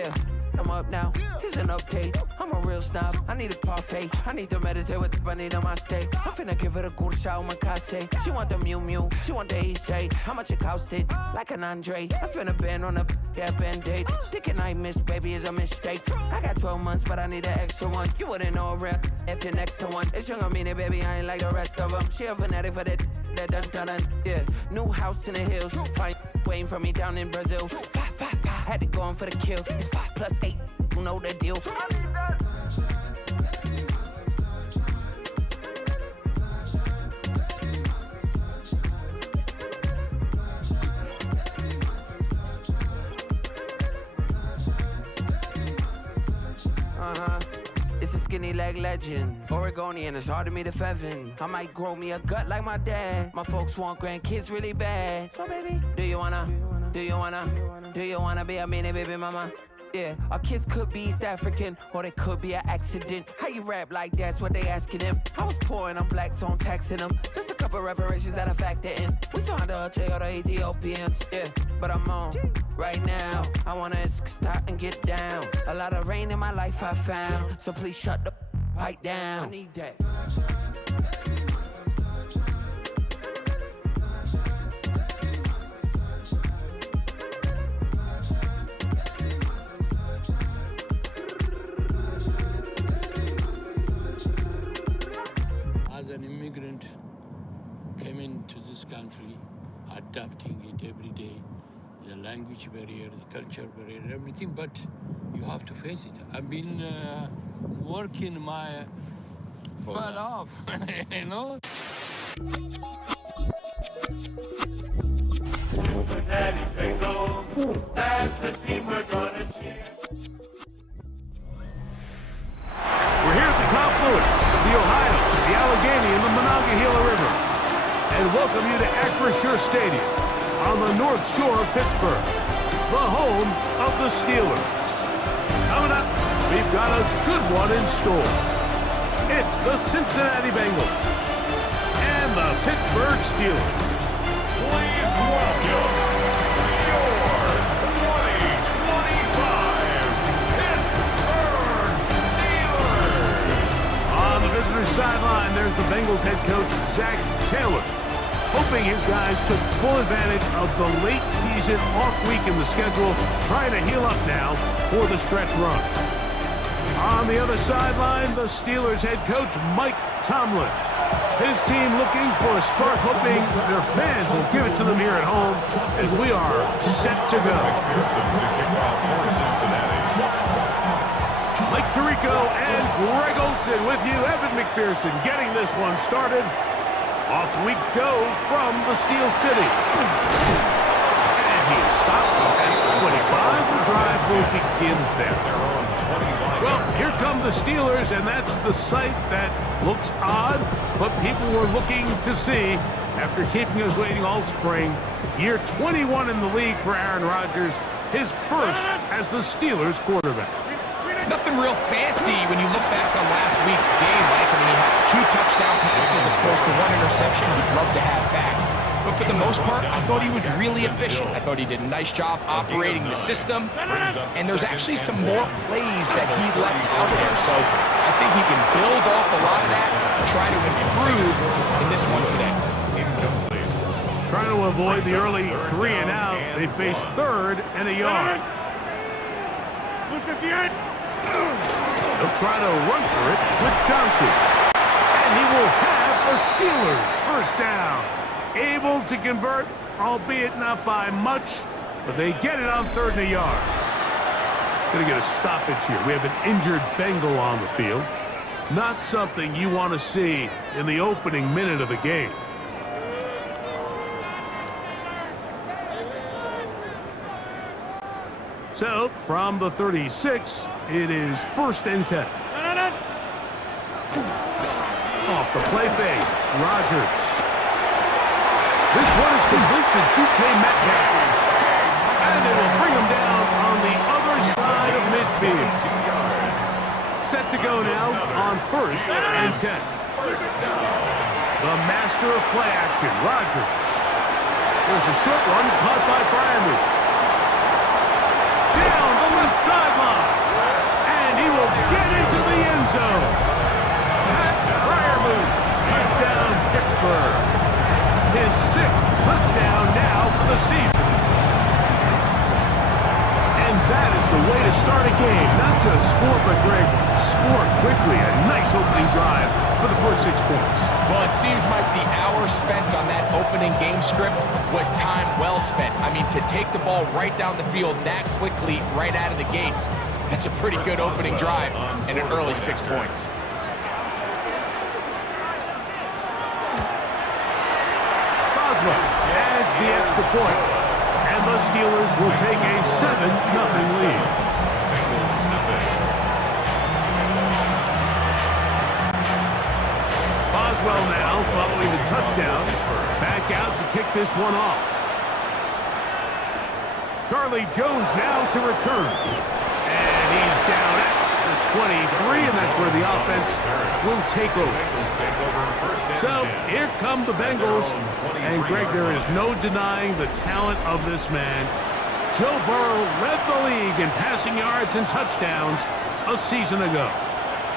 Yeah, I'm up now. Here's an update. I'm a real snob. I need a parfait. I need to meditate with the bunny on my steak. I'm finna give it a good shot with my case. She want the Mew Mew. She want the EJ. How much it costed? Like an Andre. I spent a band on a that band-aid. Thinking I missed, baby, is a mistake. I got 12 months, but I need an extra one. You wouldn't know a rep if you're next to one. It's young, I mean it, baby, I ain't like the rest of them. She a fanatic for that dun. Yeah, new house in the hills. Fine, waiting for me down in Brazil. 5, had to go on for the kill. It's 5 plus 8, you know the deal. It's a skinny leg legend. Oregonian, it's hard to meet a Fevin. I might grow me a gut like my dad. My folks want grandkids really bad. So baby, do you wanna be a mini baby mama? Yeah, our kids could be East African, or they could be an accident. How you rap like that's what they asking him. I was poor and I'm black, so I'm taxing them. Just a couple reparations that I factor in. We saw the Toyota Ethiopians, yeah, but I'm on right now. I wanna stop and get down. A lot of rain in my life I found, so please shut the pipe down. I need that. As an immigrant who came into this country, adapting it every day, the language barrier, the culture barrier, everything, but you have to face it. I've been working my butt off, you know? Cincinnati Bengals, that's the team we're gonna cheer. We're here at the confluence of the Ohio, the Allegheny, and the Monongahela Rivers, and welcome you to Acrisure Stadium on the north shore of Pittsburgh, the home of the Steelers. Coming up, we've got a good one in store. It's the Cincinnati Bengals and the Pittsburgh Steelers. Please welcome your 2025 Pittsburgh Steelers. On the visitor's sideline, there's the Bengals head coach, Zach Taylor, hoping his guys took full advantage of the late season off week in the schedule, trying to heal up now for the stretch run. On the other sideline, the Steelers head coach, Mike Tomlin. His team looking for a spark, hoping their fans will give it to them here at home as we are set to go. Mike Tirico and Greg Olson with you. Evan McPherson getting this one started. Off we go from the Steel City. And he stopped at 25. The drive will begin there. Well, here come the Steelers, and that's the sight that looks odd, but people were looking to see after keeping us waiting all spring. Year 21 in the league for Aaron Rodgers, his first as the Steelers quarterback. Nothing real fancy when you look back on last week's game, Mike. I mean, he had 2 touchdown passes, of course, the 1 interception he'd love to have back. But for the most part, I thought he was really efficient. I thought he did a nice job operating the system. And there's actually some more plays that he left out there. So I think he can build off a lot of that and try to improve in this one today. Trying to avoid the early 3 and out, they face 3rd and a yard. They'll try to run for it with Johnson. And he will have the Steelers first down. Able to convert, albeit not by much, but they get it on 3rd and a yard. Gonna get a stoppage here. We have an injured Bengal on the field. Not something you want to see in the opening minute of the game. So, from the 36, it is 1st and 10. Off the play fake, Rodgers. This one is complete to DK Metcalf. And it will bring him down on the other side of midfield. Set to go now on 1st and 10. The master of play action, Rodgers. There's a short one caught by Freiermuth. Down the left sideline. And he will get into the end zone. Pat Fryermuth, touchdown Pittsburgh. His 6th touchdown now for the season. And that is the way to start a game. Not just score, but Greg, score quickly. A nice opening drive for the first 6 points. Well, it seems like the hour spent on that opening game script was time well spent. I mean, to take the ball right down the field that quickly, right out of the gates, that's a pretty good opening drive and an early 6 points. Adds the extra point, and the Steelers will take a 7-0 lead. Boswell now following the touchdown, back out to kick this one off. Charlie Jones now to return, and he's down at the 23, and that's where the offense will take over. So here come the Bengals, and Greg, there is no denying the talent of this man. Joe Burrow led the league in passing yards and touchdowns a season ago.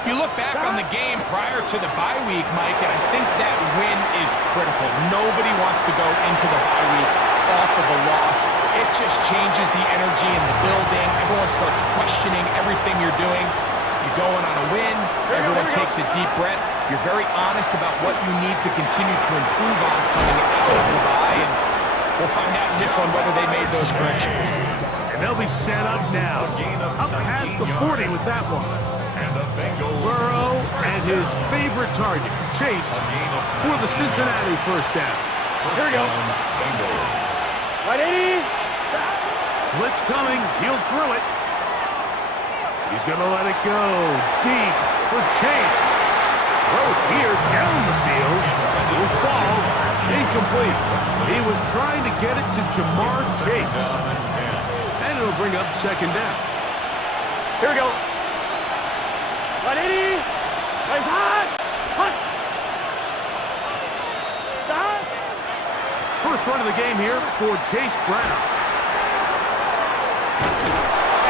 You look back on the game prior to the bye week, Mike, and I think that win is critical. Nobody wants to go into the bye week off of a loss. It just changes the energy in the building. Everyone starts questioning everything you're doing. You're going on a win. Everyone takes a deep breath. You're very honest about what you need to continue to improve on coming out of the bye, and we'll find out in this one whether they made those corrections. And they'll be set up now. Up past the 40 with that one. Burrow and his favorite target, Chase, for the Cincinnati first down. Here we go. Ready? Blitz coming. He'll throw it. He's going to let it go deep for Chase. Throw here down the field. Will fall. Incomplete. He was trying to get it to Jamar Chase. And it'll bring up second down. Here we go. Ready? Raise hot. Hot. Stop. First run of the game here for Chase Brown.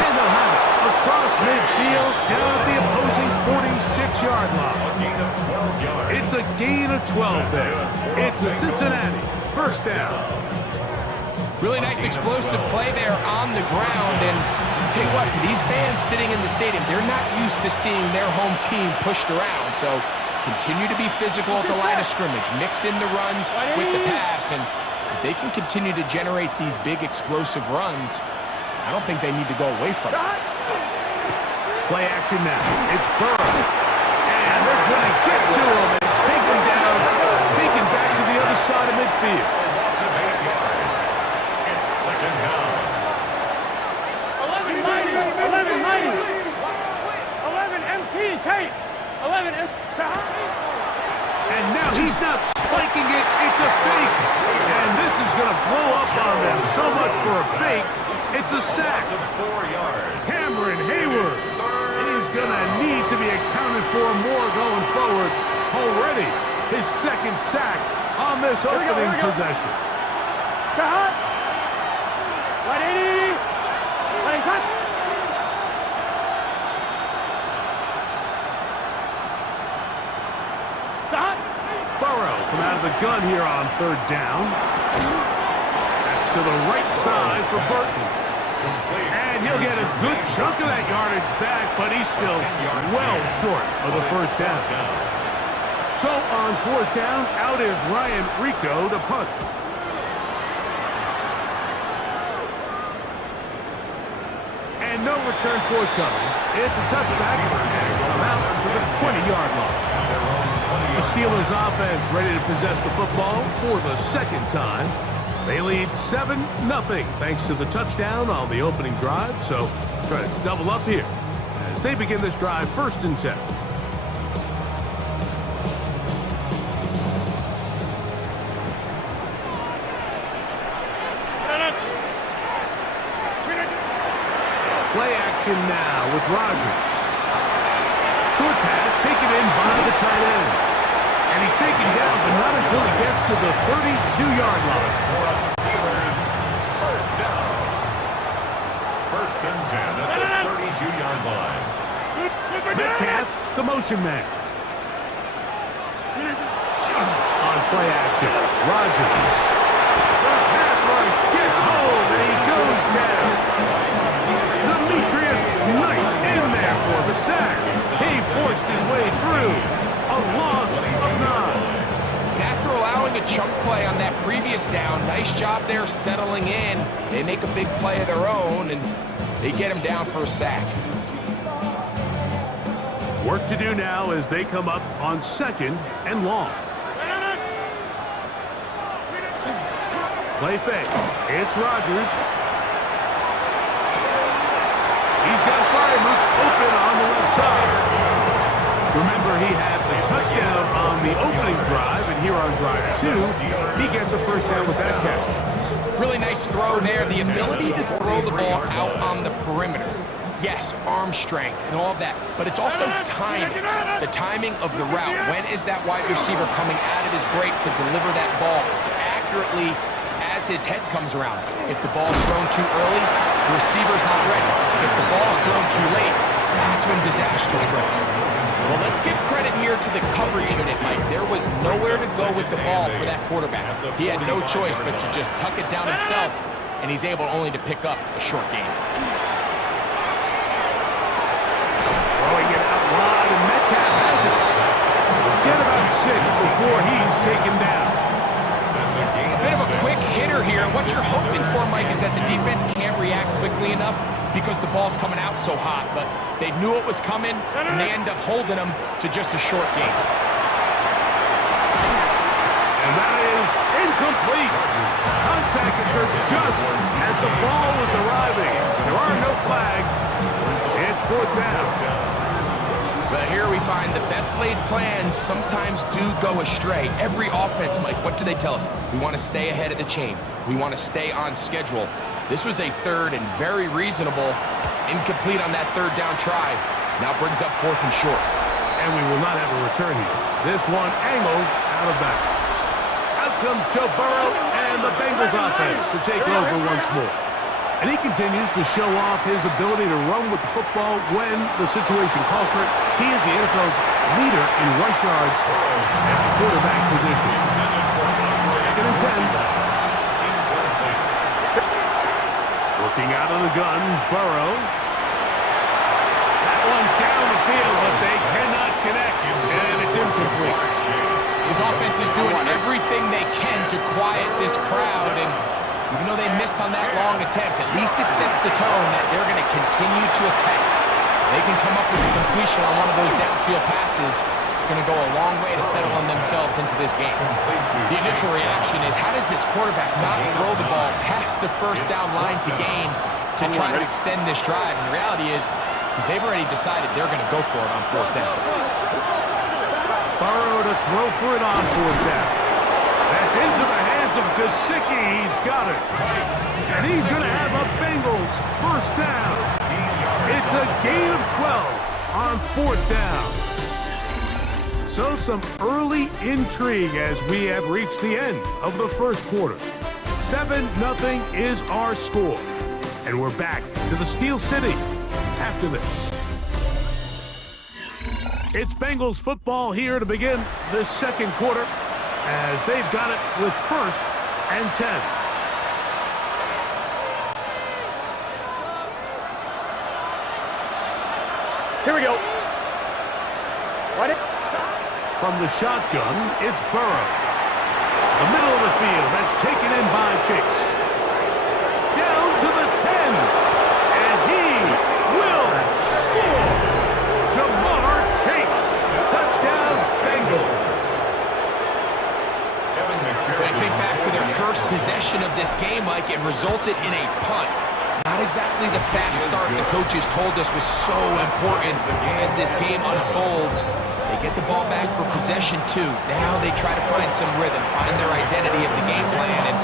And they'll have it across midfield down at the opposing 46-yard line. It's a gain of 12 there. It's a Cincinnati first down. Really nice explosive play there on the ground, and I'll tell you what, for these fans sitting in the stadium, they're not used to seeing their home team pushed around, so continue to be physical at the line of scrimmage, mix in the runs with the pass, and if they can continue to generate these big explosive runs, I don't think they need to go away from it. Play action now. It's Burrow, and they're going to get to him and take him down, take him back to the other side of midfield. 11 is and now he's not spiking it, it's a fake. And this is going to blow up on them. So much for a fake. It's a sack. Cameron Hayward is going to need to be accounted for more going forward. Already his second sack on this opening possession. Ready? Ready, shot. Burrow from out of the gun here on third down. That's to the right side for Burton. And he'll get a good chunk of that yardage back, but he's still well short of the first down. So on fourth down, out is Ryan Rico to punt. And no return forthcoming. It's a touchback and out to the 20-yard line. The Steelers offense ready to possess the football for the second time. They lead 7-0 thanks to the touchdown on the opening drive. So try to double up here as they begin this drive first and 10. Play action now with Rodgers. Short pass taken in by the tight end. And he's taken down, but not until he gets to the 32-yard line. first and 10 at the 32-yard line. Metcalf, the motion man. On play action, Rodgers. The pass rush gets home, and he goes down. Demetrius Knight in there for the sack. He forced his way through. A loss of 9. After allowing a chunk play on that previous down, nice job there settling in. They make a big play of their own, and they get him down for a sack. Work to do now as they come up on 2nd and long. Play fake. It's Rodgers. He's got Freiermuth open on the left side. Remember, he had the touchdown on the opening drive, and here on drive 2, he gets a first down with that catch. Really nice throw there. The ability to throw the ball out on the perimeter. Yes, arm strength and all of that, but it's also timing. The timing of the route. When is that wide receiver coming out of his break to deliver that ball accurately as his head comes around? If the ball's thrown too early, the receiver's not ready. If the ball's thrown too late, that's when disaster strikes. Well, let's give credit here to the coverage unit, Mike. There was nowhere to go with the ball for that quarterback. He had no choice but to just tuck it down himself, and he's able only to pick up a short gain. Throwing it out wide, and Metcalf has it. Get about 6 before he's taken down. A bit of a quick hitter here. What you're hoping for, Mike, is that the defense can't react quickly enough because the ball's coming out so hot, but they knew it was coming, and they end up holding them to just a short gain. And that is incomplete. Contact occurs just as the ball was arriving. There are no flags. It's 4th down. But here we find the best laid plans sometimes do go astray. Every offense, Mike, what do they tell us? We want to stay ahead of the chains. We want to stay on schedule. This was a 3rd and very reasonable. Incomplete on that 3rd down try. Now brings up 4th and short. And we will not have a return here. This one angled out of bounds. Out comes Joe Burrow and the Bengals offense to take over once more. And he continues to show off his ability to run with the football when the situation calls for it. He is the NFL's leader in rush yards at the quarterback position. 2nd and 10. Working out of the gun, Burrow. That one down the field, but they cannot connect, and it's incomplete. This offense is doing everything they can to quiet this crowd, and even though they missed on that long attempt, at least it sets the tone that they're going to continue to attack. They can come up with a completion on one of those downfield passes. It's going to go a long way to settling themselves into this game. The initial reaction is, how does this quarterback not throw the ball past the first down line to gain to try to extend this drive? And the reality is, because they've already decided they're going to go for it on 4th down. Burrow to throw for it on 4th down. That's into the hands of Gesicki. He's got it. And he's going to have a Bengals first down. It's a gain of 12 on 4th down. So some early intrigue as we have reached the end of the first quarter. 7-0 is our score. And we're back to the Steel City after this. It's Bengals football here to begin the 2nd quarter as they've got it with 1st and 10. Here we go. Ready? From the shotgun, it's Burrow. The middle of the field, that's taken in by Chase. Down to the 10. And he will score. Jamar Chase. Touchdown, Bengals. I think back to their first possession of this game, Mike, it resulted in a punt. Not exactly the fast start the coaches told us was so important as this game unfolds. They get the ball back for possession 2. Now they try to find some rhythm, find their identity of the game plan, and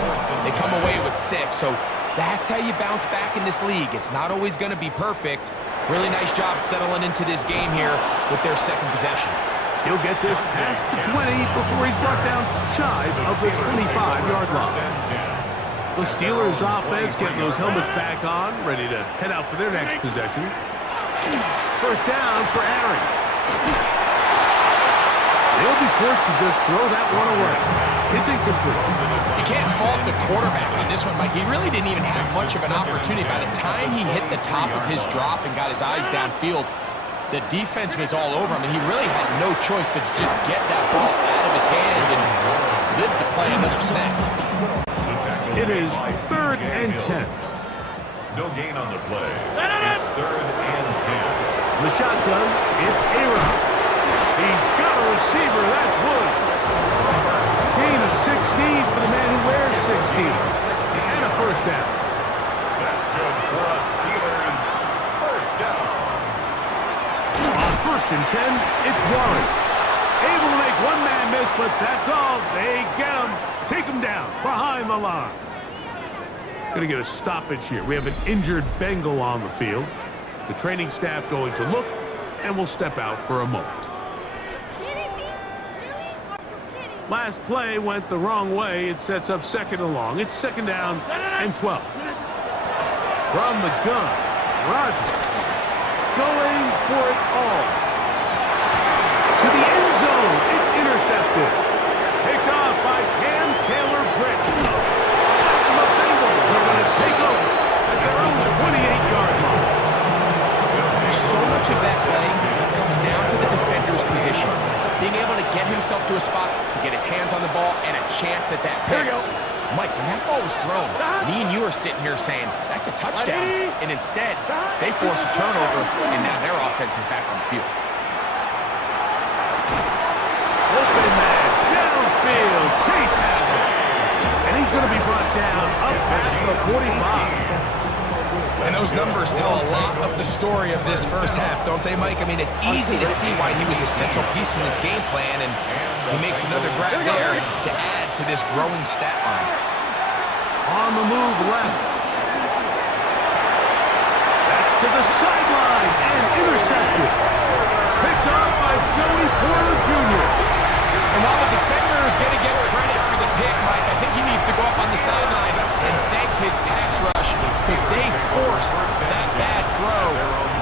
they come away with 6. So that's how you bounce back in this league. It's not always going to be perfect. Really nice job settling into this game here with their 2nd possession. He'll get this past the 20 before he's brought down shy of the 25-yard line. The Steelers offense getting those helmets back on, ready to head out for their next possession. First down for Aaron. They'll be forced to just throw that one away. It's incomplete. You can't fault the quarterback on this one, Mike. He really didn't even have much of an opportunity. By the time he hit the top of his drop and got his eyes downfield, the defense was all over him, and he really had no choice but to just get that ball out of his hand and live to play another snap. It is 3rd and 10. No gain on the play. It's 3rd and 10. The shotgun, it's Aaron. He's got a receiver, that's Woods. Gain of 16 for the man who wears 16. And a first down. That's good for us Steelers. First down. On 1st and 10, it's Warren. Able to make one man miss, but that's all. They get him. Take him down behind the line. Going to get a stoppage here. We have an injured Bengal on the field. The training staff going to look, and will step out for a moment. Last play went the wrong way. It sets up 2nd and long. It's 2nd down and 12. From the gun, Rodgers going for it all. To the end zone. It's intercepted. Picked off by Cam Taylor-Britt. And the Bengals are going to take over at their own 28-yard line. So much of that play comes down to the defender's position. Being able to get himself to a spot, to get his hands on the ball, and a chance at that pick. Mike, when that ball was thrown, me and you are sitting here saying, that's a touchdown. And instead, they force a turnover, and now their offense is back on the field. Open man, downfield, Chase has it. And he's going to be brought down up past the 45. And those numbers tell a lot of the story of this first half, don't they, Mike? I mean, it's easy to see why he was a central piece in this game plan, and he makes another grab there to add to this growing stat line. On the move left. That's to the sideline and intercepted. Picked off by Joey Porter Jr. And while the defender is going to get credit for the pick, Mike, I think he needs to go up on the sideline and thank his pass rush because they forced that bad throw.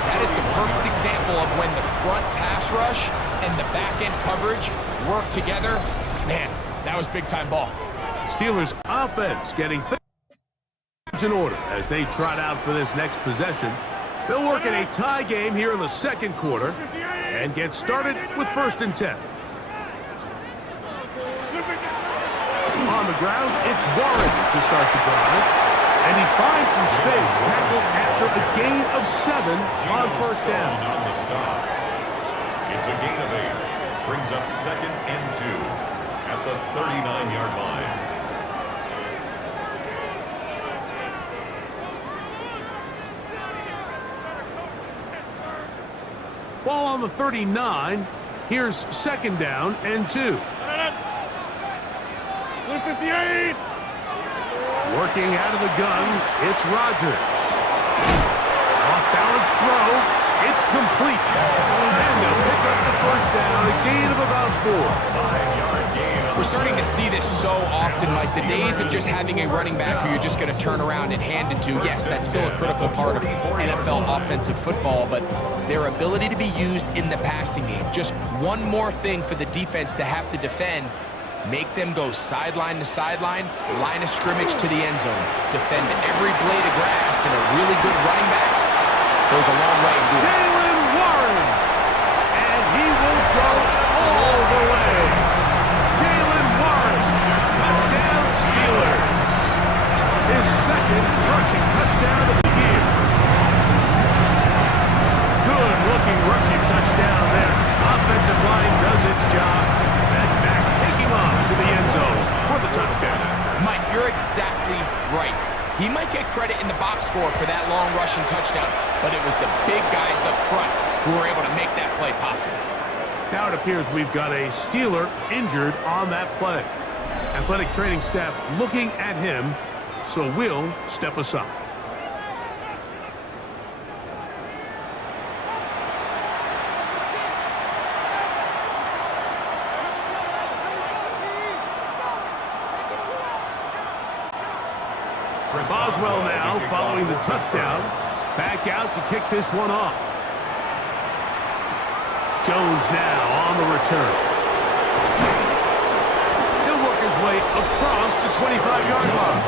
That is the perfect example of when the front pass rush and the back-end coverage work together. Man, that was big-time ball. Steelers offense getting things in order as they trot out for this next possession. They'll work in a tie game here in the 2nd quarter and get started with 1st and 10. On the ground, it's Warren to start the drive. And he finds some space, tackled after a gain of 7 on 1st down. On the stop. It's a gain of 8. Brings up 2nd and 2 at the 39-yard line. Ball on the 39. Here's 2nd down and 2. 158. Working out of the gun, it's Rodgers. Off-balance throw, it's complete. And they'll pick up the 1st down, a gain of about 4. 5-yard gain. We're starting to see this so often, Mike. The days of just having a running back who you're just going to turn around and hand it to, yes, that's still a critical part of NFL offensive football, but their ability to be used in the passing game, just one more thing for the defense to have to defend. Make them go sideline to sideline, line of scrimmage to the end zone. Defend every blade of grass, and a really good running back goes a long way in doing it. Jaylen Warren, and he will go all the way. Jaylen Warren, touchdown Steelers. His 2nd rushing touchdown of the year. Good-looking rushing touchdown there. Offensive line does its job. And back taking off to the end zone for the touchdown. Mike, you're exactly right. He might get credit in the box score for that long rushing touchdown, but it was the big guys up front who were able to make that play possible. Now it appears we've got a Steeler injured on that play. Athletic training staff looking at him, so we'll step aside. Boswell now following the touchdown. Back out to kick this one off. Jones now on the return. He'll work his way across the 25-yard line.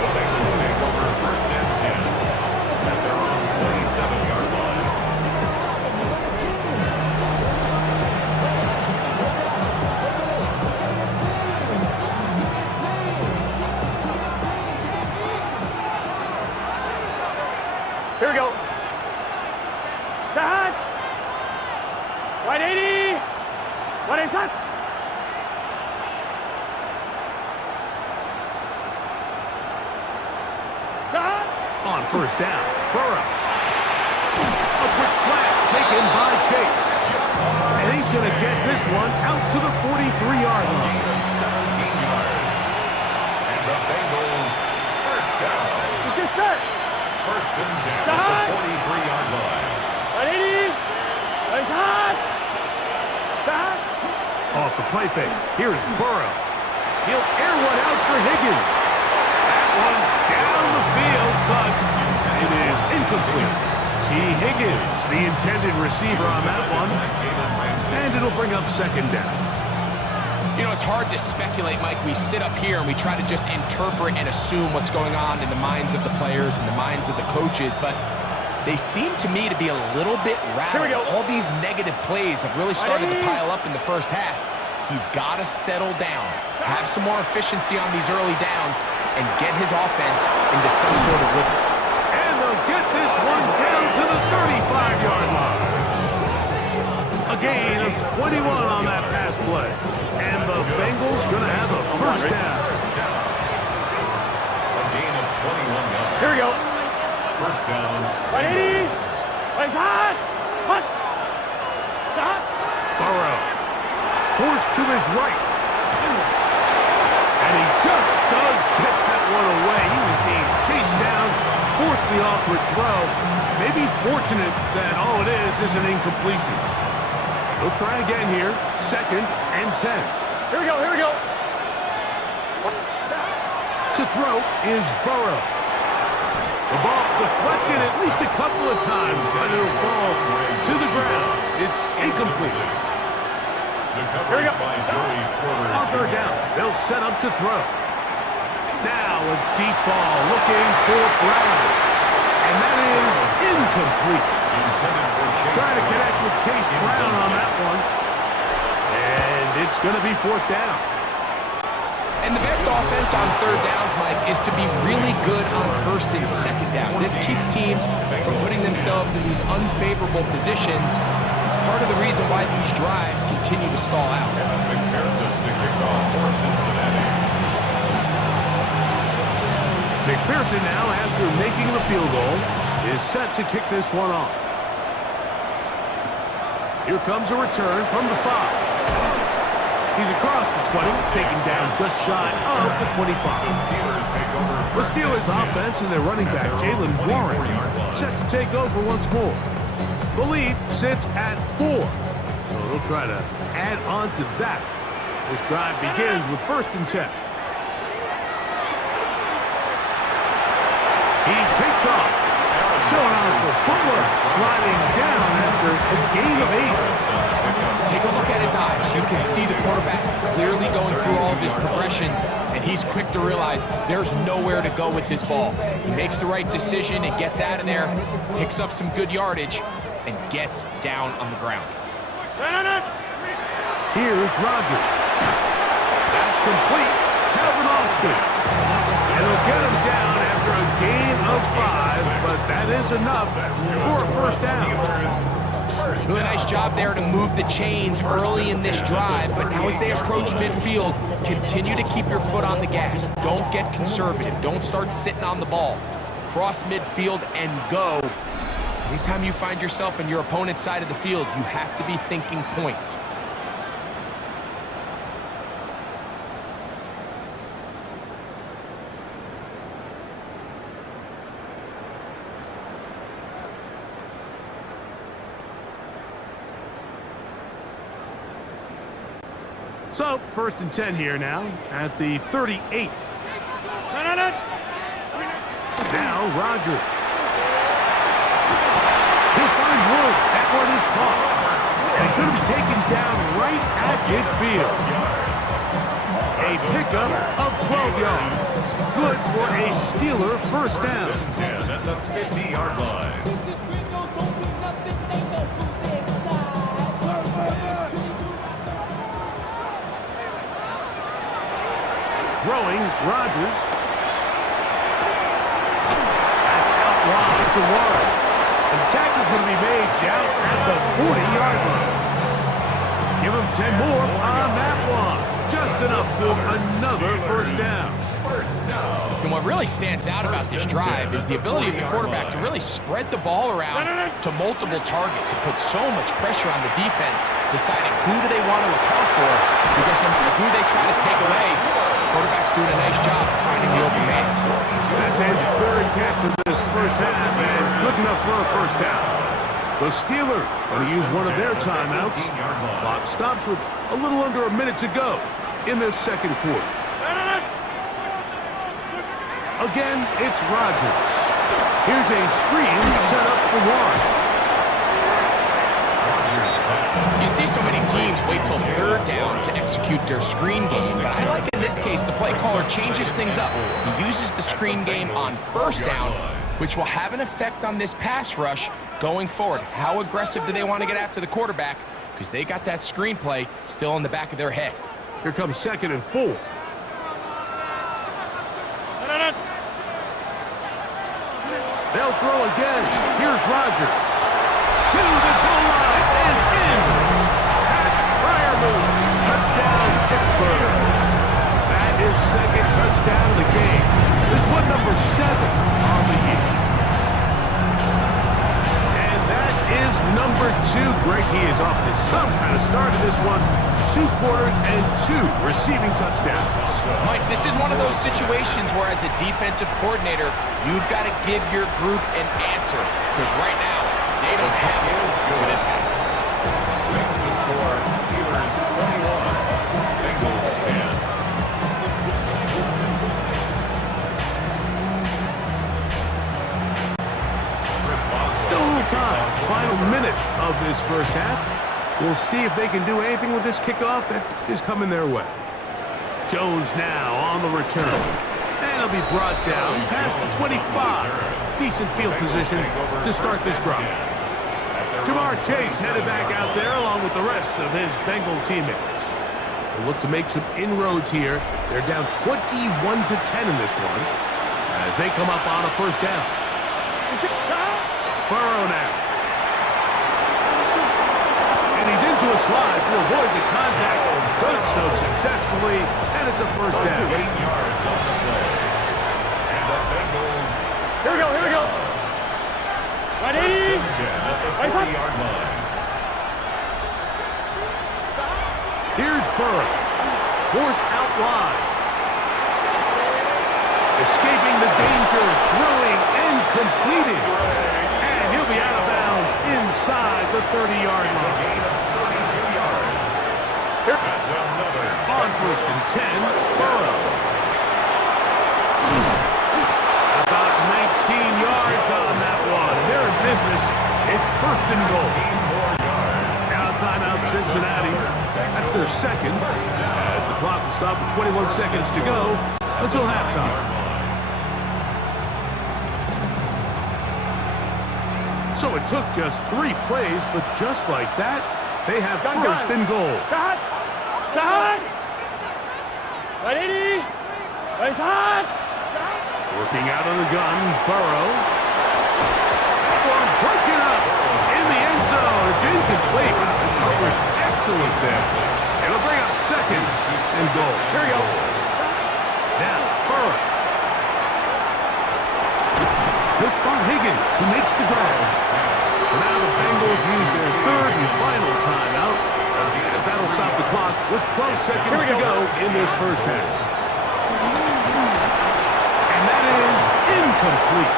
The Bengals take over first and 10 at their own 27-yard line. Here we go. Cut. 180. What is that? Cut. On first down, Burrow. A quick slant taken by Chase. And he's going to get this one out to the 43-yard line. 17 yards. And the Bengals first down. Is this set? First and 10 at the 43-yard line. 180. What is that? Cut. Off the play fake. Here's Burrow. He'll air one out for Higgins. That one down the field, but it is incomplete. T. Higgins, the intended receiver on that one. And it'll bring up second down. You know, it's hard to speculate, Mike. We sit up here and we try to just interpret and assume what's going on in the minds of the players and the minds of the coaches, but they seem to me to be a little bit rattled. All these negative plays have really started to pile up in the first half. He's got to settle down, have some more efficiency on these early downs, and get his offense into some sort of rhythm. And they'll get this one down to the 35-yard line. A gain of 21 on that pass play. And the Bengals going to have a first down. A gain of 21 yards. Here we go. First down. 180. What is that? What? Stop. Burrow forced to his right. And he just does get that one away. He was being chased down, forced the awkward throw. Maybe he's fortunate that all it is an incompletion. He'll try again here. Second and 10. Here we go. Here we go. To throw is Burrow. The ball deflected at least a couple of times, but it'll fall to the ground. It's incomplete. The coverage by Joey Porter. On third down, they'll set up to throw. Now a deep ball looking for Brown. And that is incomplete. Intended for Chase. Trying to connect with Chase Brown on that one. And it's going to be fourth down. And the best offense on third downs, Mike, is to be really good on first and second down. This keeps teams from putting themselves in these unfavorable positions. It's part of the reason why these drives continue to stall out. McPherson to kick off for Cincinnati. McPherson now, after making the field goal, is set to kick this one off. Here comes a return from the 5. He's across the 20, taken down just shy of the 25. The Steelers offense and their running back, Jalen Warren, set to take over once more. The lead sits at 4, so they'll try to add on to that. This drive begins with first and 10. He takes off, showing off for footwork, sliding down after a gain of 8. Take a look at his eyes. You can see the quarterback clearly going through all of his progressions, and he's quick to realize there's nowhere to go with this ball. He makes the right decision and gets out of there, picks up some good yardage, and gets down on the ground. Here's Rodgers. That's complete. Calvin Austin. And he'll get him down after a gain of 5, but that is enough for a first down. Really nice job there to move the chains early in this drive, but now as they approach midfield, continue to keep your foot on the gas. Don't get conservative. Don't start sitting on the ball. Cross midfield and go. Anytime you find yourself on your opponent's side of the field, you have to be thinking points. So, first and 10 here now at the 38. Now Rodgers. He'll find Woods. That one is caught. And he's going to be taken down right at midfield. A pickup of 12 yards. Good for a Steeler first down. At the 50-yard line. Throwing Rodgers. That's out wide to Warren. The tackle's going to be made out at the 40-yard line. Give him 10 more on that one. Just enough for another first down. And what really stands out about this drive is the ability of the quarterback to really spread the ball around to multiple targets and put so much pressure on the defense, deciding who do they want to account for, because no matter who they try to take away, the quarterback's doing a nice job of finding the open man. That's his third catch of this first half, and good enough for a first down. The Steelers going to use one of their timeouts. Clock stops with a little under a minute to go in this second quarter. Again, it's Rodgers. Here's a screen set up for Warren. You see so many teams wait till third down to execute their screen game, but I like in this case the play caller changes things up. He uses the screen game on first down, which will have an effect on this pass rush going forward. How aggressive do they want to get after the quarterback? Because they got that screen play still in the back of their head. Here comes 2nd and 4. They'll throw again. Here's Rodgers. To the goal line and in. At Fryermuth. Touchdown, Pittsburgh. That is second touchdown of the game. This one number 7 on the year. And that is number 2. Greg, he is off to some kind of start in this one. 2 quarters and 2 receiving touchdowns. Mike, this is one of those situations where as a defensive coordinator, you've got to give your group an answer. Because right now, they don't have it for this guy. Makes the score Steelers 21, Bengals 10. Still a little time. Final minute of this first half. We'll see if they can do anything with this kickoff that is coming their way. Jones now on the return. And he'll be brought down past the 25. Decent field position to start this drive. Jamar Chase headed back out there along with the rest of his Bengal teammates. They'll look to make some inroads here. They're down 21-10 in this one as they come up on a first down. Burrow now. And he's into a slide to avoid the contact. Does so successfully, and it's a first down. 8 yards on the play. And the Bengals. Here we go, here we go. First and 10 at the 40-yard line. Here's Burrow. Forced out wide. Escaping the danger, throwing and completing. And he'll be out of bounds inside the 30-yard line. Gain of 32 yards. That's another. On first and 10, Burrow. About 19 yards on that one. They're in business. It's first and goal. Now timeout Cincinnati. That's their second. As the clock will stop with 21 seconds to go until halftime. So it took just 3 plays, but just like that, they have first and goal. Start! Start! 180! Nice hot! Working out of the gun, Burrow. That one broken up in the end zone. It's incomplete. Coverage excellent there. It'll bring up second and goal. Here we go. Now, Burrow. He'll spot Higgins, who makes the grab. So now the Bengals use their third and final timeout, as that'll stop the clock with 12 seconds to go in this first half. And that is incomplete.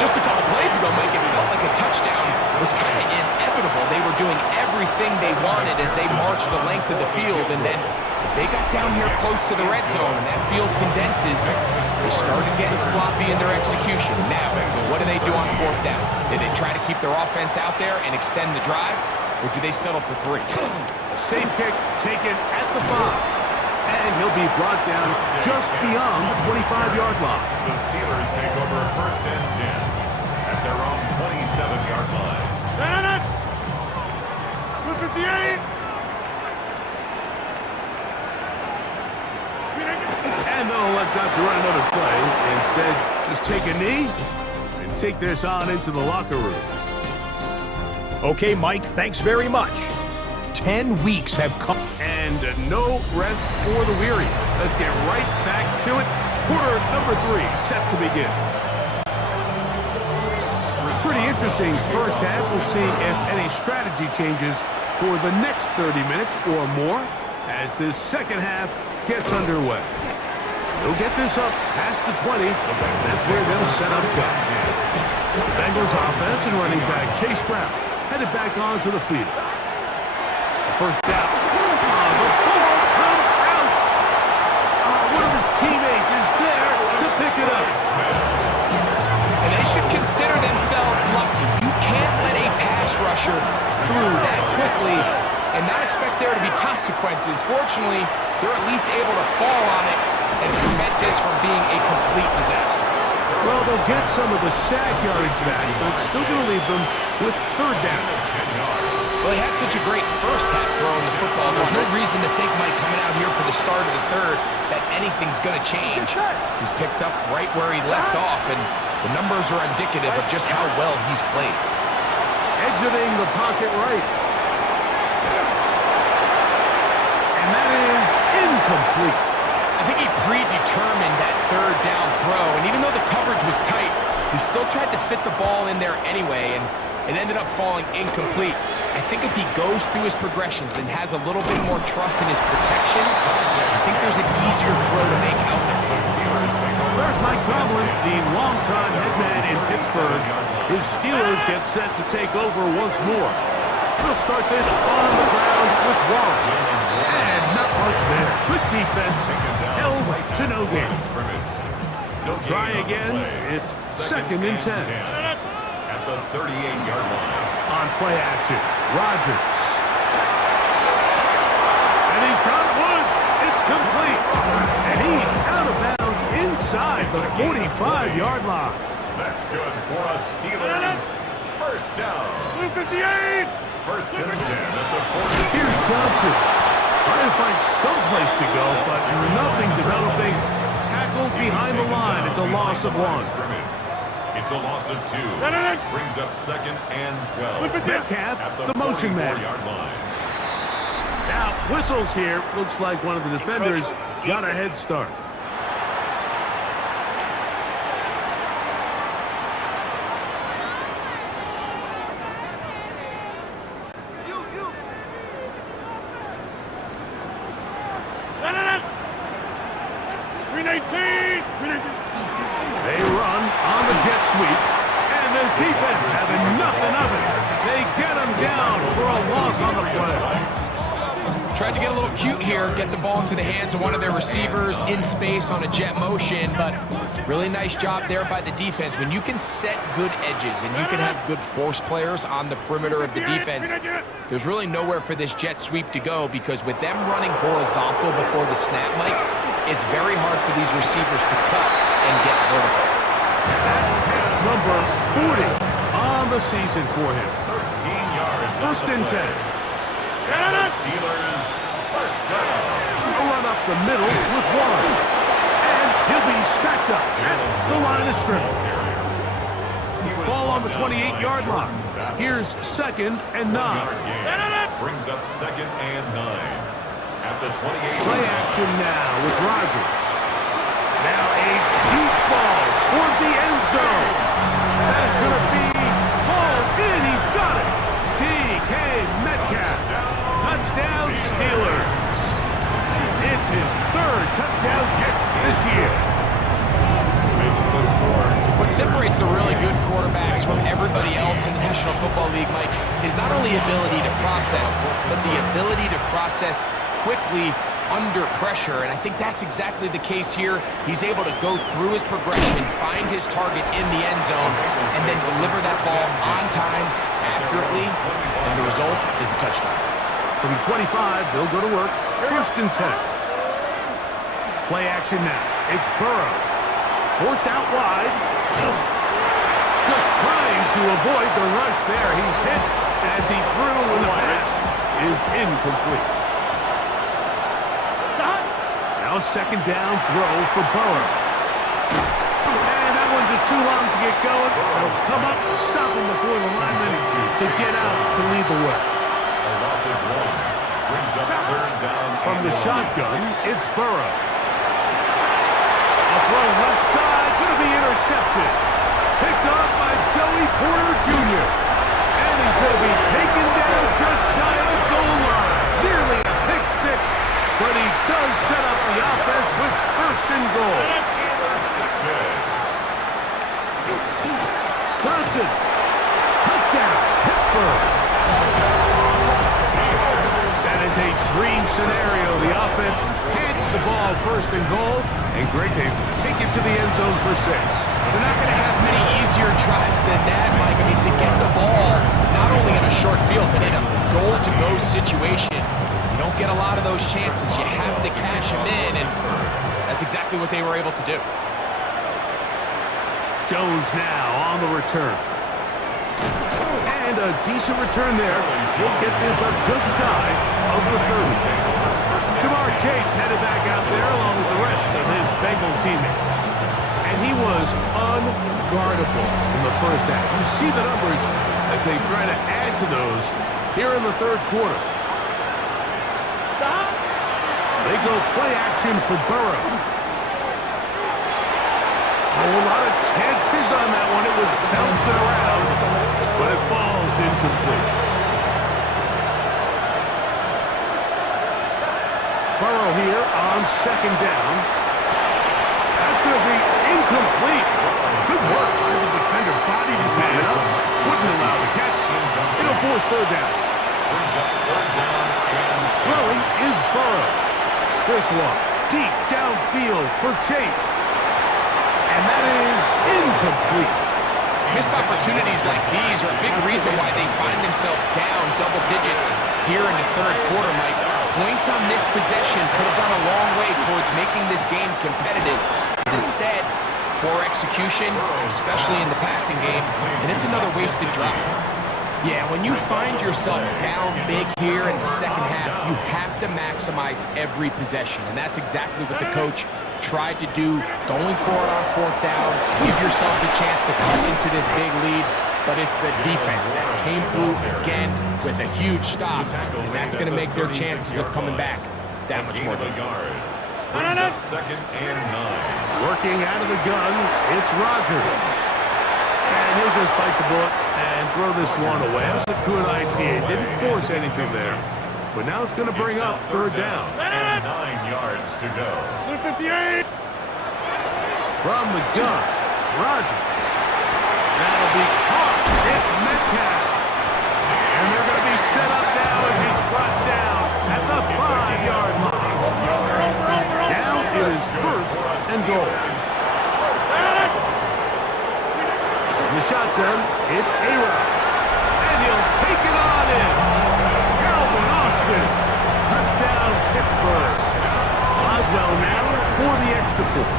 Just a couple plays ago, Mike, it felt like a touchdown was kind of inevitable. They were doing everything they wanted as they marched the length of the field, and then as they got down here close to the red zone and that field condenses, they started getting sloppy in their execution. Now, what do they do on fourth down? Do they try to keep their offense out there and extend the drive, or do they settle for 3? A safe kick taken at the 5. And he'll be brought down just beyond the 25-yard line. The Steelers take over first and 10 at their own 27-yard line. 258. And they'll let Dutch run another play. Instead, just take a knee and take this on into the locker room. Okay, Mike, thanks very much. 10 weeks have come. And no rest for the weary. Let's get right back to it. Quarter number 3 set to begin. Pretty interesting first half. We'll see if any strategy changes for the next 30 minutes or more as this second half gets underway. They'll get this up past the 20. That's where they'll set up shop. Bengals offense and running back Chase Brown headed back onto the field. First down. The ball comes out. One of his teammates is there to pick it up. And they should consider themselves lucky. You can't let a pass rusher through that quickly and not expect there to be consequences. Fortunately, they're at least able to fall on it and prevent this from being a complete disaster. Well, they'll get some of the sack yardage back, but it's still going to leave them with third down. Well, he had such a great first half throwing the football. There's no reason to think, Mike, coming out here for the start of the third, that anything's going to change. He's picked up right where he left off, and the numbers are indicative of just how well he's played. Exiting the pocket right. And that is incomplete. I think he predetermined that third down throw, and even though the coverage was tight, he still tried to fit the ball in there anyway, and it ended up falling incomplete. I think if he goes through his progressions and has a little bit more trust in his protection, I think there's an easier throw to make out there. There's Mike Tomlin, the longtime head man in Pittsburgh. His Steelers get set to take over once more. They'll start this on the ground with Warren. And not much there. Good defense. Held to no gain. They'll try again. It's second and 10. At the 38-yard line. On play action, Rodgers. And he's got Woods. It's complete. And he's out of bounds inside the 45-yard line. That's good for a Steelers first down. 258. First and 10 at the 40. Here's Johnson. Trying to find some place to go, but nothing developing. Tackled behind the line. It's a loss of 1. It's a loss of 2. Brings up second and 12. Metcalf, the motion man. Line. Now, whistles here. Looks like one of the defenders got a head start. They run on the jet sweep, and this defense having nothing of it. They get him down for a loss on the play. Tried to get a little cute here, get the ball into the hands of one of their receivers in space on a jet motion, but really nice job there by the defense. When you can set good edges and you can have good force players on the perimeter of the defense, there's really nowhere for this jet sweep to go, because with them running horizontal before the snap, Mike, it's very hard for these receivers to cut and get vertical. That's number 40 on the season for him. 13 yards. First and 10. And the Steelers first down. Run up the middle with Warren. And he'll be stacked up at the line of scrimmage. Ball on the 28-yard line. Here's second and 9. Brings up second and 9. At the 28. Play action now with Rodgers. Now a deep ball toward the end zone. That's going to be hauled in. He's got it. DK Metcalf. Touchdown Steelers. It's his third touchdown catch this year. What separates the really good quarterbacks from everybody else in the National Football League, Mike, is not only ability to process, but the ability to process quickly under pressure, and I think that's exactly the case here. He's able to go through his progression, find his target in the end zone, and then deliver that ball on time, accurately, and the result is a touchdown. From 25, they'll go to work. First and 10. Play action now. It's Burrow. Forced out wide. Just trying to avoid the rush there. He's hit as he threw, and the pass is incomplete. Now second down throw for Burrow. And that one just too long to get going. They'll come up, stop him before the lineman to get out to lead the way. A loss of 1 brings up third down. From the shotgun, it's Burrow. A throw left side, going to be intercepted. Picked off by Joey Porter Jr. And he's going to be taken down just shy of the goal line. Nearly a pick six, but he does set up the offense with first and goal. Johnson, touchdown, Pittsburgh. That is a dream scenario. The offense hands the ball first and goal, and Greg, they take it to the end zone for 6. They're not going to have many easier drives than that, Mike. I mean, to get the ball, not only in a short field, but in a goal-to-go situation, you don't get a lot of those chances. You have to cash them in, and that's exactly what they were able to do. Jones now on the return. And a decent return there. He'll get this up just shy of the 30. Jamar Chase headed back out there along with the rest of his Bengal teammates. And he was unguardable in the first half. You see the numbers as they try to add to those here in the third quarter. They go play action for Burrow. A lot of chances on that one. It was bouncing around, but it falls incomplete. Burrow here on second down. That's going to be incomplete. Good work by the defender. Bodied his man up. Wouldn't allow the catch. It'll force third down. Throwing is Burrow. This one deep downfield for Chase. And that is incomplete. Missed opportunities like these are a big reason why they find themselves down double digits here in the third quarter, Mike. Points on this possession could have gone a long way towards making this game competitive. Instead, poor execution, especially in the passing game, and it's another wasted drive. Yeah, when you find yourself down big here in the second half, you have to maximize every possession, and that's exactly what the coach tried to do, going for it on fourth down, give yourselves a chance to cut into this big lead, but it's the defense that came through again with a huge stop, and that's going to make their chances of coming back that much more difficult. Second and 9. Working out of the gun, it's Rodgers. And he'll just bite the bullet and throw this one away. That's a good idea. Didn't force anything there. But now it's going to bring up third down. And 9 yards to go. 58. From the gun, Rodgers. That'll be caught. It's Metcalf. And they're going to be set up now as he's brought down at the 5-yard line. Now it is first and goal. In the shotgun, it's A-Rod. And he'll take it on in. Calvin Austin. Touchdown, Pittsburgh. Oswell now for the extra point.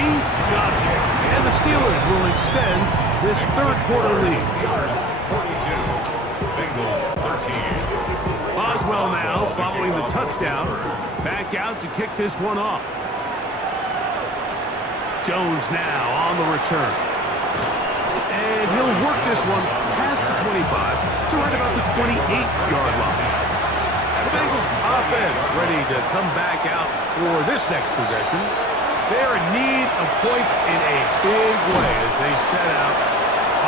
He's got it. And the Steelers will extend this third quarter lead. 42. Bengals 13. Oswell now following the touchdown. Back out to kick this one off. Jones now on the return. And he'll work this one past the 25 to right about the 28-yard line. The Bengals offense ready to come back out for this next possession. They're in need of points in a big way as they set out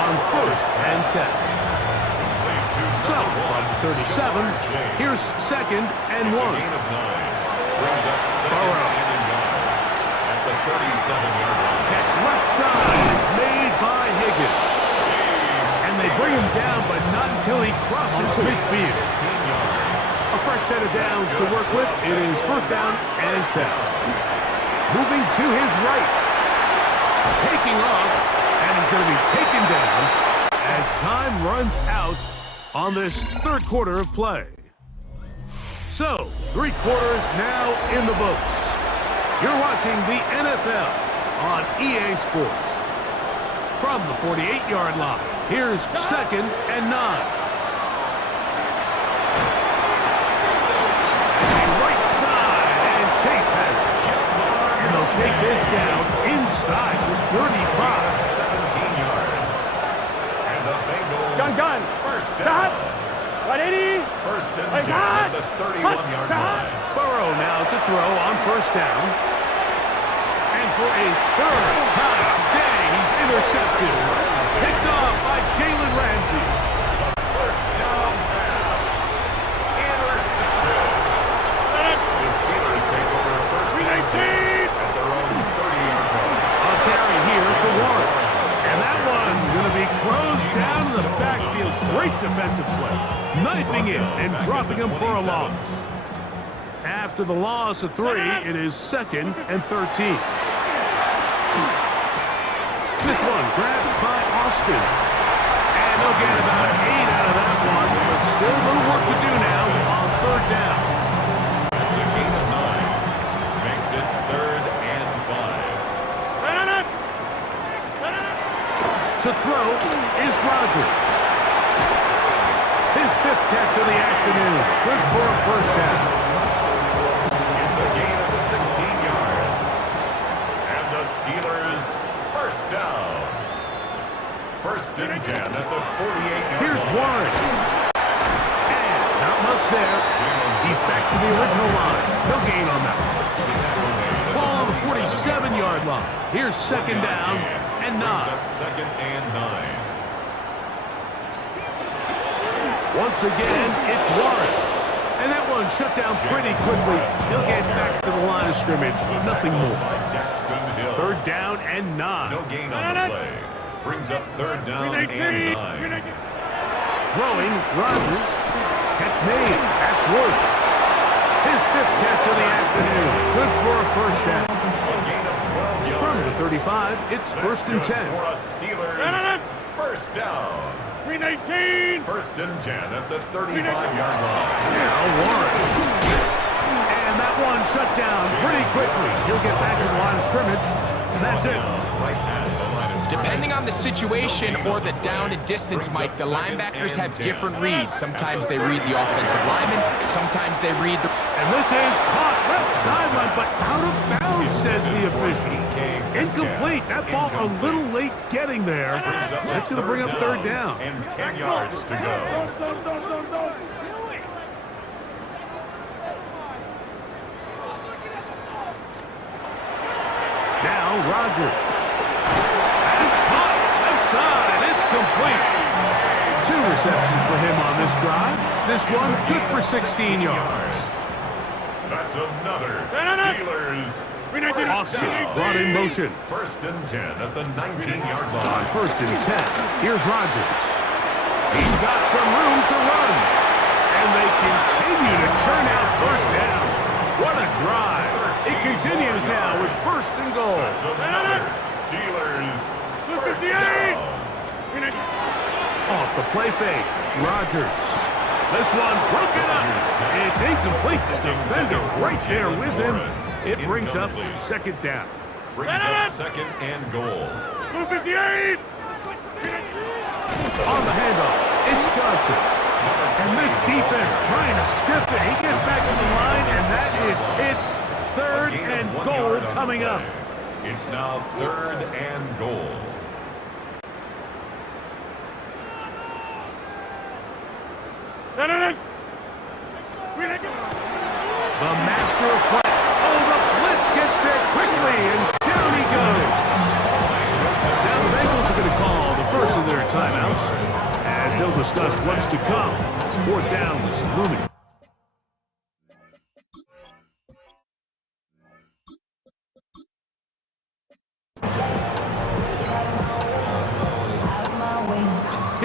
on first and 10. So, from 37, here's second and 1. Brings up second Burrow. and 1 at the 37-yard line. Catch left side is made by Higgins. And they bring him down, but not until he crosses midfield. 15 yards. A fresh set of downs to work with. It is first down and 7. Moving to his right. Taking off, and he's going to be taken down as time runs out on this third quarter of play. So, 3 quarters now in the books. You're watching the NFL on EA Sports. From the 48-yard line, here's second and 9. Right side, and Chase has it. And they'll take this down inside the 35. 17 yards. And the Bengals. Gun. First down. 180. First and 10 at the 31-yard line. Burrow now to throw on first down. And for a third time today, he's intercepted. Picked off by Jalen Ramsey. First down pass. Intercepted. The Steelers take over first and 10 at their own 30-yard line. A carry here for Warren. And that one's going to be closed down in the backfield. Great defensive play. Knifing it and dropping him for a loss. After the loss of 3, it is second and 13. This one grabbed by Austin. And they'll get about 8 out of that one, but still a little work to do now on third down. That's a gain of 9. Makes it third and 5. To throw is Rodgers. His 5th catch of the afternoon. Good for a first down. It's a gain of 16 yards. And the Steelers first down. First and 10 at the 48-yard line. Here's Warren. And not much there. He's back to the original line. No gain on that. Ball on the 47-yard line. Here's second down and 9. Brings up second and 9. Once again, it's Warren. And that one shut down pretty quickly. He'll get back to the line of scrimmage. Nothing more. Third down and 9. No gain on the play. Brings up third down and 9. Throwing, Rodgers. Catch made. That's Worth. His 5th catch of the afternoon. Good for a first down. A gain of 12 yards. From the 35, it's first and 10. For a Steelers first down. 319. First and 10 at the 35-yard line. Now Warren. And that one shut down pretty quickly. He'll get back to the line of scrimmage. That's it. Right at the line of scrimmage. Depending on the situation or the down and distance, Mike, the linebackers have different reads. Sometimes they read the offensive lineman. Sometimes they read the... And this is caught left sideline, but out of bounds, says the official. Incomplete. That ball a little late getting there. That's going to bring up third down. And 10 yards to go. Now Rodgers. That's caught left side. It's complete. 2 receptions for him on this drive. This one good for 16 yards. That's another Steelers. Austin brought in motion. First and 10 at the 19-yard On line. first and 10, here's Rodgers. He's got some room to run. And they continue to churn out first down. What a drive. It continues now with first and goal. That's another Steelers. First down. Off the play fake, Rodgers. This one broken up. It's incomplete. The defender right there with him. It brings up second down. Brings up second and goal. 258. On the handoff, it's Johnson. And this defense trying to stiff it. He gets back to the line, and that is it. Third and goal coming up. It's now third and goal. The master of play. Oh, the blitz gets there quickly, and down he goes. Now the Bengals are going to call the first of their timeouts as they'll discuss what's to come. It's fourth down was looming.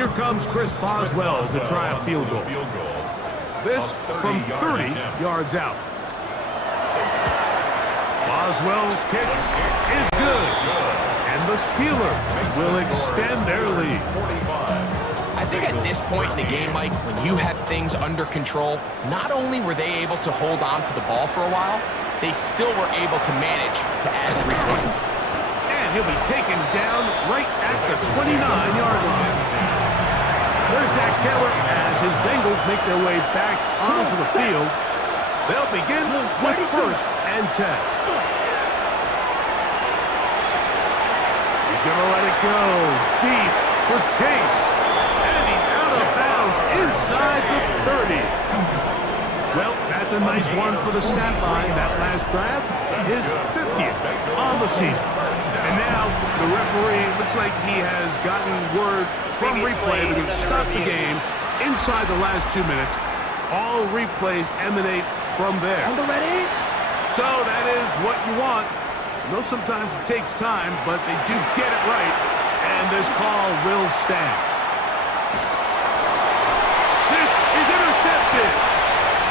Here comes Chris Boswell to try a field goal. This from 30 yards out. Boswell's kick is good. And the Steelers will extend their lead. I think at this point in the game, Mike, when you have things under control, not only were they able to hold on to the ball for a while, they still were able to manage to add 3 points. And he'll be taken down right at the 29-yard line. There's Zach Taylor as his Bengals make their way back onto the field. They'll begin with 1st and 10. He's going to let it go deep for Chase. And he's out of bounds inside the 30. Well, that's a nice one for the stat line. That last grab is 50th on the season. And now the referee looks like he has gotten word from replay that would stop the game inside the last 2 minutes. All replays emanate from there. So that is what you want. I know sometimes it takes time, but they do get it right. And this call will stand. This is intercepted.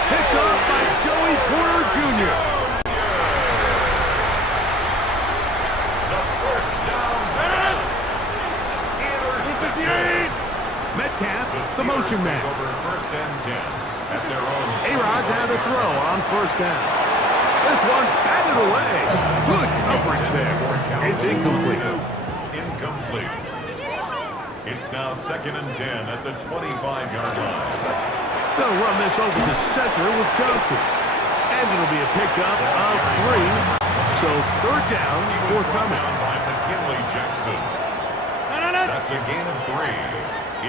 Picked up by Joey Porter Jr. The first down pass. Intercepted. Metcalf, the motion man. Over 1st and 10 at their own. A-Rod now to throw on 1st down. This one batted away. Good coverage there. It's incomplete. Incomplete. It's now 2nd and 10 at the 25-yard line. They'll run this over to center with Johnson. And it'll be a pickup of 3. So 3rd down forthcoming. Down by McKinley Jackson. That's a gain of 3.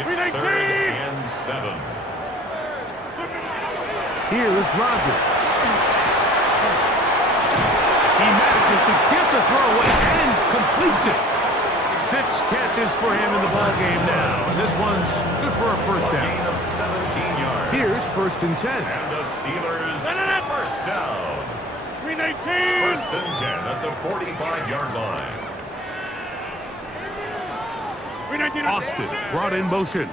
It's 3rd and 7. Here's Rodgers. He manages to get the throw away and completes it. 6 catches for him in the ballgame now. And this one's good for a 1st down. Gain of 17 yards. Here's 1st and 10. And the Steelers 1st down. 1st and 10 at the 45-yard line. Austin brought in motion.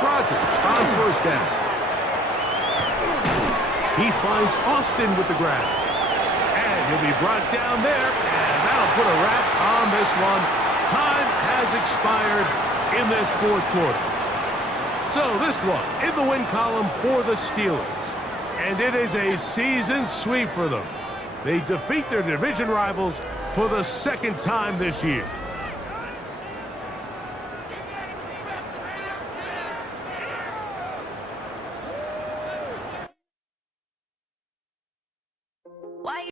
Rodgers on 1st down. He finds Austin with the grab. And he'll be brought down there. And that'll put a wrap on this one. Time has expired in this 4th quarter. So this one in the win column for the Steelers. And it is a season sweep for them. They defeat their division rivals for the 2nd time this year.